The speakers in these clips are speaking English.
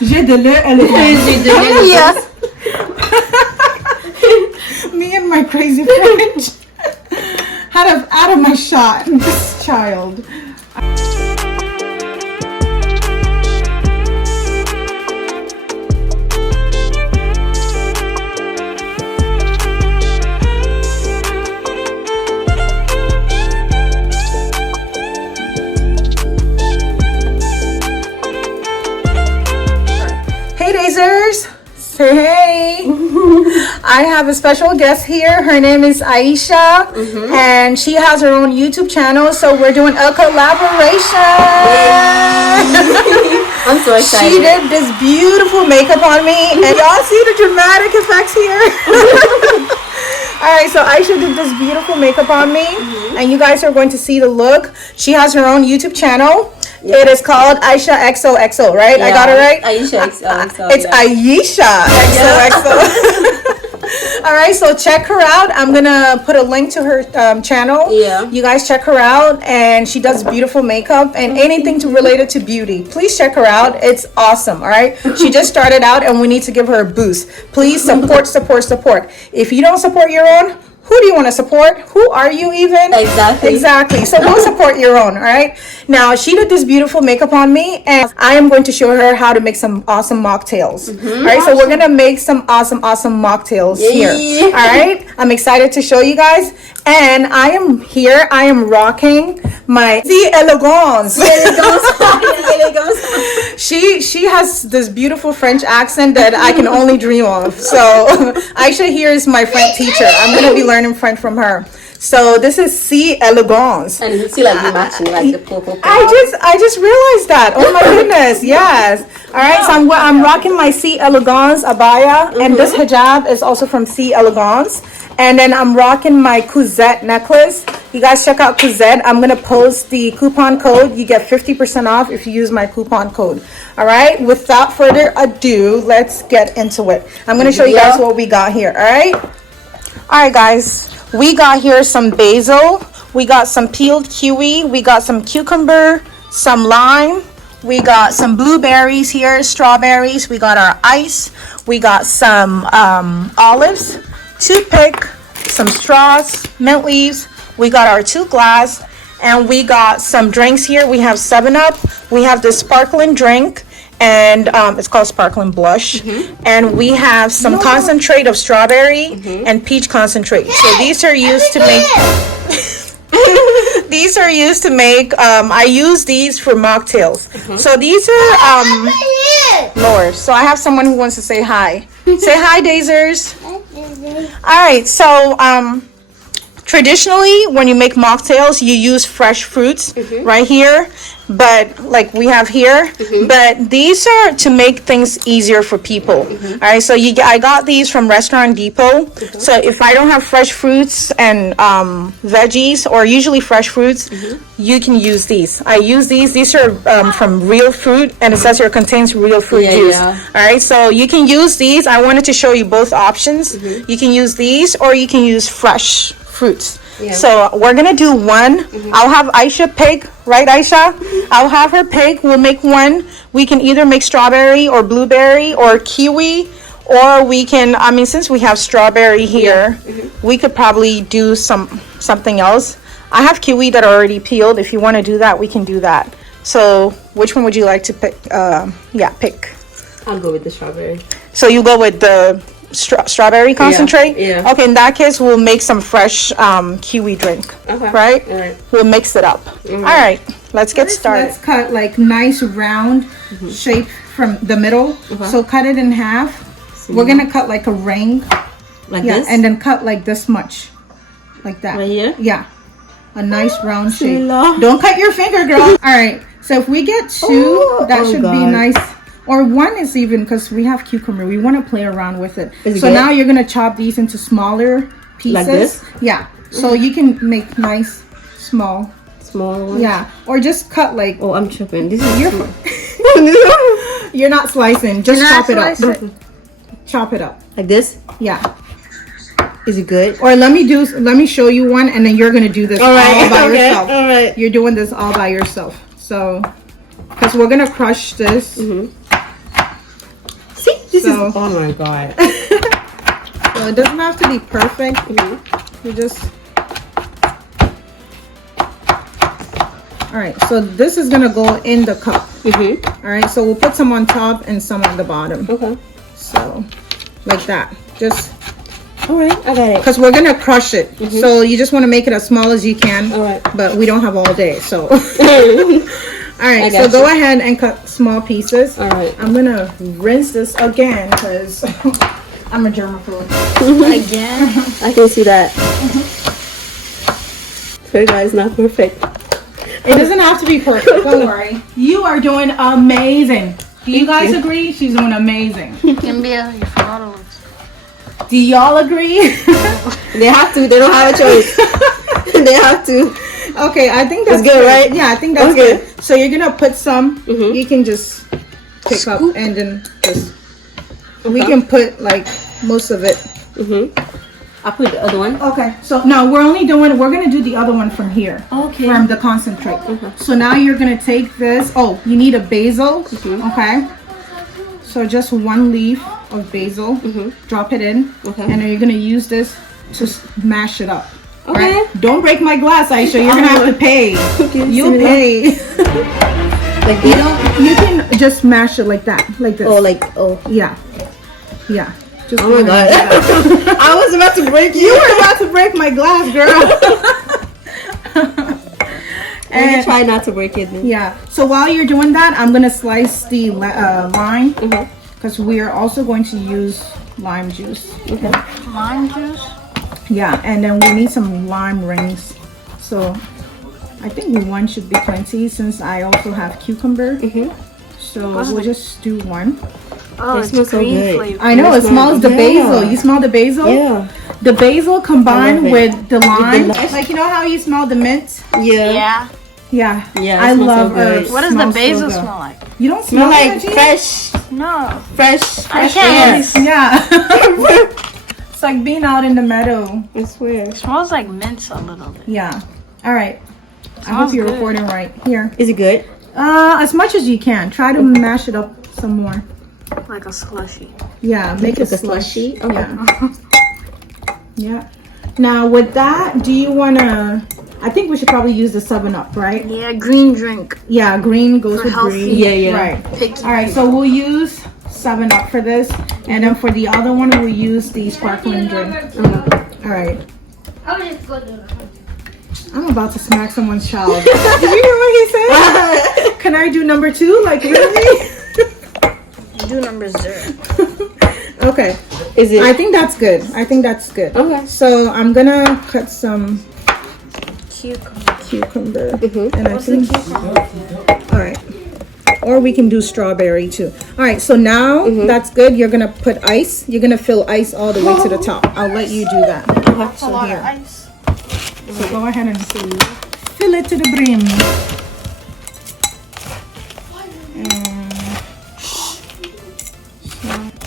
J'ai de l'élégance. Yes. Me and my crazy French. Out of my shot, this child. Hey Dazers! Say hey! I have a special guest here. Her name is Ayeesha, and she has her own YouTube channel. So we're doing a collaboration. I'm so excited. She did this beautiful makeup on me, and y'all see the dramatic effects here. All right, so Ayeesha did this beautiful makeup on me, and you guys are going to see the look. She has her own YouTube channel. Yeah. It is called Ayeesha XoXo, right? Yeah. I got it right? Ayeesha XoXo. It's Ayeesha XoXo. All right, so check her out. I'm gonna put a link to her channel. Yeah. You guys check her out, and she does beautiful makeup and anything related to beauty. Please check her out. It's awesome. All right. She just started out, and we need to give her a boost. Please support, support, support. If you don't support your own, who do you want to support? Who are you even? Exactly. So go support your own, all right? Now, she did this beautiful makeup on me, and I am going to show her how to make some awesome mocktails. All right, so we're going to make some awesome mocktails here. All right? I'm excited to show you guys. And I am rocking my Elegance. She has this beautiful French accent that I can only dream of. So Ayeesha here is my French teacher. I'm going to be learning French from her. So this is Elegance. And you see like the matching, like the purple. I just realized that. Oh my goodness, yes. All right, so I'm rocking my Elegance abaya, and this hijab is also from Elegance. And then I'm rocking my Cousette necklace. You guys check out Cousette. I'm gonna post the coupon code. You get 50% off if you use my coupon code. All right. Without further ado, let's get into it. I'm gonna show you guys what we got here. All right. All right, guys. We got here some basil. We got some peeled kiwi. We got some cucumber, some lime. We got some blueberries here, strawberries. We got our ice. We got some olives, toothpick, some straws, mint leaves. We got our 2 glass, and we got some drinks here. We have 7-Up. We have this sparkling drink, and it's called sparkling blush. And we have some concentrate of strawberry and peach concentrate. So these are used to make I use these for mocktails. So these are Lord. So I have someone who wants to say hi. Say hi, Dazers. All right, so traditionally when you make mocktails, you use fresh fruits right here, but like we have here, but these are to make things easier for people. All right, so I got these from Restaurant Depot. So if I don't have fresh fruits and veggies, or usually fresh fruits, you can use these. I use these are from real fruit, and it says here contains real fruit juice. All right, so you can use these. I wanted to show you both options. You can use these, or you can use fresh fruits. So we're gonna do one. I'll have Ayeesha pick, right, Ayeesha? I'll have her pick. We'll make one. We can either make strawberry or blueberry or kiwi, or we can, I mean, since we have strawberry here, we could probably do something else. I have kiwi that are already peeled. If you want to do that, we can do that. So which one would you like to pick? Pick. I'll go with the strawberry. So you go with the strawberry concentrate? Yeah. Okay, in that case, we'll make some fresh kiwi drink. Okay. Right? All right. We'll mix it up. All right. Let's get started. Let's cut like nice round shape from the middle. So cut it in half. We're going to cut like a ring. Like this? And then cut like this much. Like that. Right here? Yeah. A nice round shape. Don't cut your finger, girl. All right. So if we get 2, that should be nice. Or 1 is even, because we have cucumber. We want to play around with it. So now you're going to chop these into smaller pieces. Like this? Yeah. So you can make nice, small ones. Yeah. Or just cut like... Oh, I'm chopping. This is your... You're not slicing. Just chop it up. Chop it up. Like this? Yeah. Is it good? Or let me show you one, and then you're going to do this all by yourself. All right. You're doing this all by yourself. So... because we're gonna crush this. So, oh my god. so it doesn't have to be perfect. You just. All right, so this is gonna go in the cup. All right, so we'll put some on top and some on the bottom. Okay. So, like that. Just. All right, I got it. Because we're gonna crush it, so you just want to make it as small as you can. All right. But we don't have all day, so. All right, so go ahead and cut small pieces. All right. I'm gonna rinse this again because I'm a germaphobe. Again? I can see that. So guys, not perfect. It doesn't have to be perfect. Don't worry. You are doing amazing. Do you guys agree? She's doing amazing. Do y'all agree? They have to. They don't have a choice. They have to. Okay, I think that's good, right? Yeah, I think that's good. So you're gonna put some. You can just pick up and then just. We can put like most of it. I'll put the other one. Okay, so no, we're gonna do the other one from here. Okay. From the concentrate. So now you're gonna take this. Oh, you need a basil. Okay. So just one leaf of basil. Drop it in. Okay. And then you're gonna use this to mash it up. Okay. Right? Don't break my glass, Ayeesha. You're gonna have to pay. You'll pay. Like you can just mash it like that, like this. Yeah. Just oh my god. I was about to break you. You were about to break my glass, girl. And try not to break it then. Yeah. So while you're doing that, I'm gonna slice the lime because we are also going to use lime juice. Lime juice? Yeah, and then we need some lime rings. So I think one should be plenty since I also have cucumber. So we'll just do one. Oh, it smells so good. flavor. I know, it smells the basil. You smell the basil? Yeah. The basil combined with the lime. Like, you know how you smell the mint? Yeah. Yeah. Yeah. I love herbs. What does the basil smell like? You don't Smell smell like fresh. No. Fresh I can't air. Yeah. It's like being out in the meadow. I swear. It smells like mint a little bit. Yeah. All right. I hope you're recording right. Here. Is it good? As much as you can. Try to mash it up some more. Like a slushy. Yeah, make it a slushy. Okay. Yeah. Yeah. Now with that, do you wanna? I think we should probably use the 7-Up, right? Yeah, green drink. Yeah, green goes with healthy. green. Yeah. Right. Picky. All right, so we'll use 7-Up for this, and then for the other one, we'll use the sparkling drink. All right. I'm about to smack someone's child. Did you hear what he said? Can I do number 2? Like really? Do number 0. Okay. Is it? I think that's good. Okay. So I'm gonna cut some Cucumber. and I think. All right. Or we can do strawberry too. All right. So now that's good. You're gonna put ice. You're gonna fill ice all the way to the top. I'll let you do that. That's a lot of ice. So go ahead and fill it to the brim.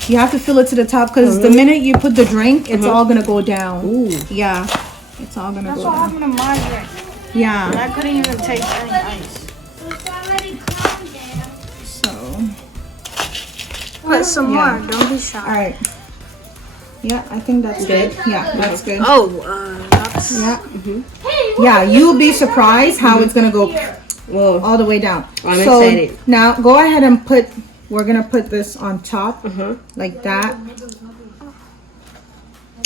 You have to fill it to the top because the minute you put the drink, it's all gonna go down. Ooh. Yeah, it's all gonna That's go what down. happened to my drink. Yeah. I couldn't even taste any ice. So. Put some more. Don't be shy. All right. Yeah, I think that's good. Yeah, that's good. Oh, that's... Yeah. Yeah, you'll be surprised how it's gonna go Whoa. all the way down. I'm excited. Now go ahead and put. We're gonna put this on top like that.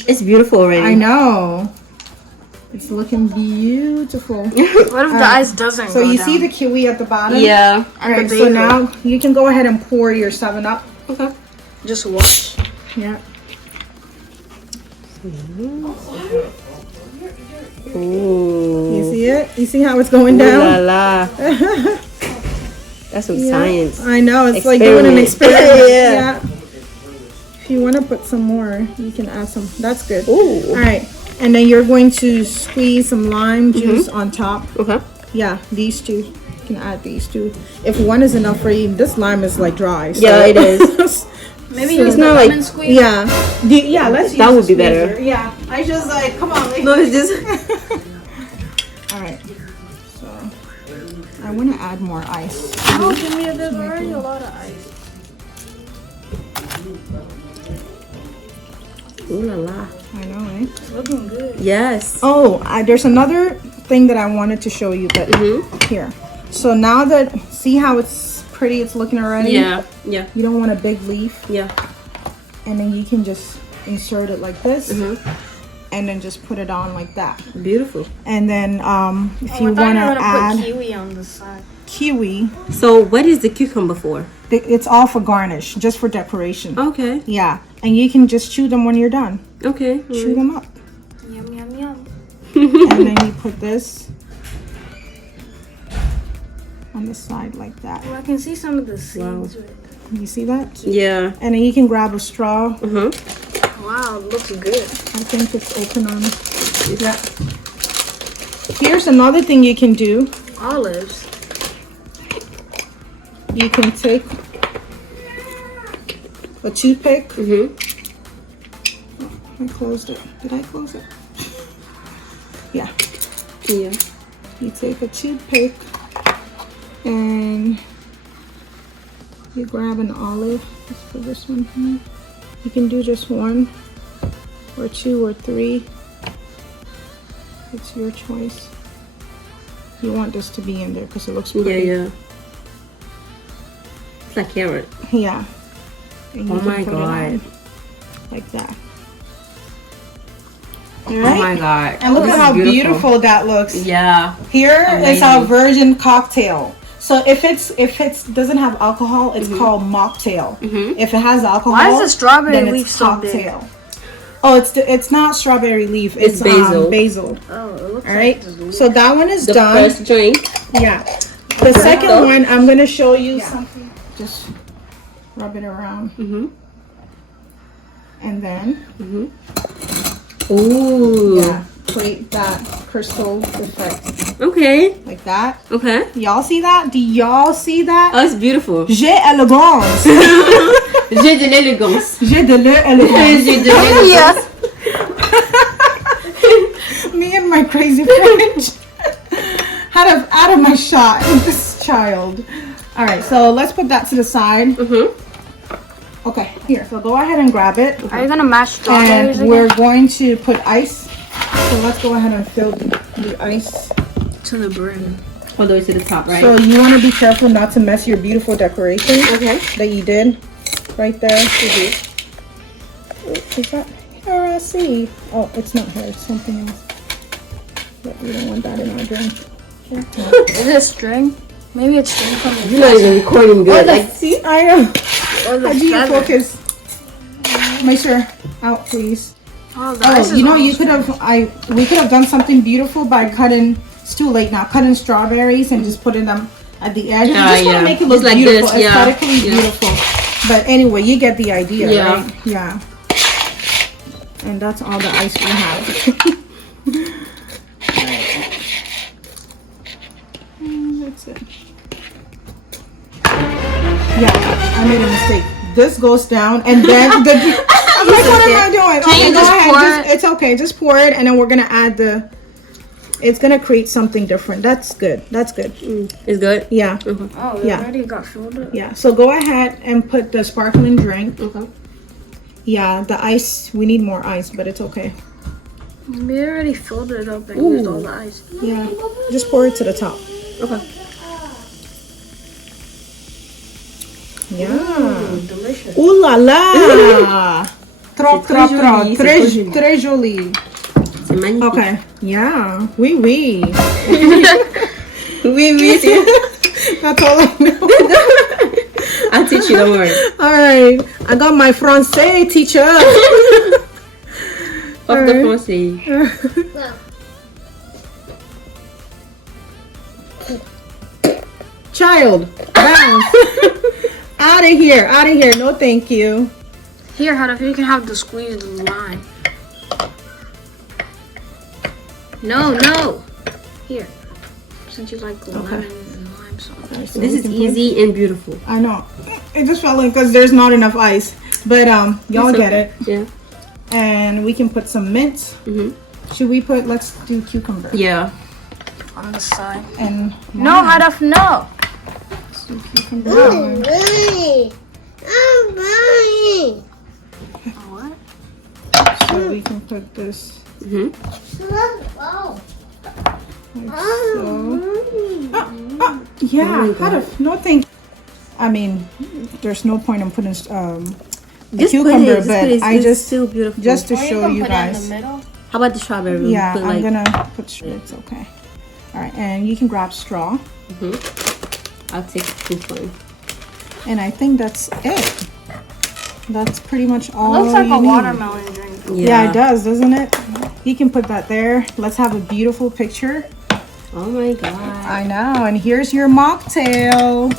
It's beautiful already. I know. It's looking beautiful. What if the ice doesn't So go you down? see the kiwi at the bottom? Yeah. All right. So now you can go ahead and pour your 7-Up. Okay. Just wash. Yeah. Ooh. You see it? You see how it's going Ooh down? la la. That's some science. I know. It's like doing an Experiment. experiment. Yeah. If you want to put some more, you can add some. That's good. Ooh. All right. And then you're going to squeeze some lime juice on top. Okay. Yeah, these two. You can add these two. If one is enough for you, this lime is like dry. So. Yeah, it is. Maybe So use it's the not lemon like- squeeze. Yeah. Yeah, let's use That would the be better. squeezer. Yeah. I just like, come on. Like, No, it's just. all right. So I want to add more ice. Oh, give me a bit. Already a lot of ice. Ooh la la. I know, right? It's looking good. Yes. Oh, there's another thing that I wanted to show you, but here. So now that, see how it's pretty, it's looking already? Yeah. Yeah. You don't want a big leaf. Yeah. And then you can just insert it like this. And then just put it on like that. Beautiful. And then if you I thought want you were to gonna add put kiwi on the side. kiwi, So what is the cucumber for? it's all for garnish, just for decoration. Okay. Yeah, and you can just chew them when you're done. Okay. Chew them up. Yum yum yum. And then you put this on the side like that. Oh, I can see some of the seeds. You see that? Yeah. And then you can grab a straw. Wow, it looks good. I think it's open on. Yeah. Here's another thing you can do. Olives. You can take a toothpick. I closed it. Did I close it? Yeah. Yeah. You take a toothpick and you grab an olive. Let's put this one here. You can do just one or two or three. It's your choice. You want this to be in there because it looks pretty. Yeah. It's like carrot. Yeah. And you Oh can my put it god. on like that. Oh my god. And look at how beautiful that looks. Yeah. Here is our Amazing. virgin cocktail. So if it doesn't have alcohol, it's called mocktail. If it has alcohol, Why is the strawberry then leaf it's so big? cocktail. Oh, it's not strawberry leaf. It's basil. basil. Oh, it looks All right. like this. So that one is The done. first drink. Yeah. The second one, I'm gonna show you something. Just rub it around. And then Ooh. create that crystal effect Okay. like that. Okay. Y'all see that? Do y'all see that? Oh, it's beautiful. J'ai élégance. J'ai de l'élégance. J'ai de l'élégance. J'ai de l'élégance. Me and my crazy French. out of my shot. This child. All right, so let's put that to the side. Okay, here. So go ahead and grab it. Are you gonna mash strawberries And we're going to put ice. So let's go ahead and fill the ice. to the brim? All the way to the top, right? So you want to be careful not to mess your beautiful decoration that you did right there. Is that here? I see. Oh, it's not here. It's something else. But we don't want that in our drink. Is it string? Maybe it's string from the You're not even recording good. Like, See, I am. or the I do feather. focus. Make sure out, please. Oh, the ice Oh, is you know, you almost could have. We could have done something beautiful by cutting. It's too late now. Cutting strawberries and just putting them at the edge. Yeah, just want to yeah. make it look Just like beautiful, this, yeah. aesthetically Yeah. beautiful. But anyway, you get the idea, Yeah. right? Yeah. And that's all the ice we have. That's it. Yeah, I made a mistake. This goes down, and then the. I'm like, what am I doing? Can you go just ahead, pour it? It's okay. Just pour it, and then we're gonna add the. It's gonna create something different. That's good. That's good. it's good. Yeah, Oh, it Yeah. already got filled up. yeah. So go ahead and put the sparkling drink. Okay. Yeah, the ice. We need more ice, but it's okay. We already filled it up and used all the ice. Yeah, just pour it to the top. Okay. Yeah. Delicious. Ooh la la. Trop, C'est très trop, trop. joli, c'est Très, trop joli. très joli. C'est magnifique. Okay. Yeah. Oui, oui. Oui, oui. c'est- That's all I know. I'll teach you, don't worry. All right. I got my français teacher. Prof de français. Child, bounce. Out of here. Out of here. No, thank you. Here, Hada, you can have the squeezed lime. No, no. Here. Since you like lemon and lime sauce. So This we is can easy and beautiful. put- I know. It just felt like because there's not enough ice. But y'all It's get okay. it. Yeah. And we can put some mint. Should we put? Let's do cucumber. Yeah. On the side. And No, Hada, no. let's do cucumber. put this. Mm-hmm. Yeah, Oh my how to, no thank. I mean, there's no point in putting a Just cucumber, put it, but it's, I it's just still beautiful. just to Or show can you put it in guys. the middle. How about the strawberry? Yeah, Put, I'm like, gonna put it's okay. All right, and you can grab straw, I'll take this one. and I think that's it. That's pretty much all. Looks like you a need. watermelon drink. Yeah, it does, doesn't it? You can put that there. Let's have a beautiful picture. Oh my god. I know, and here's your mocktail.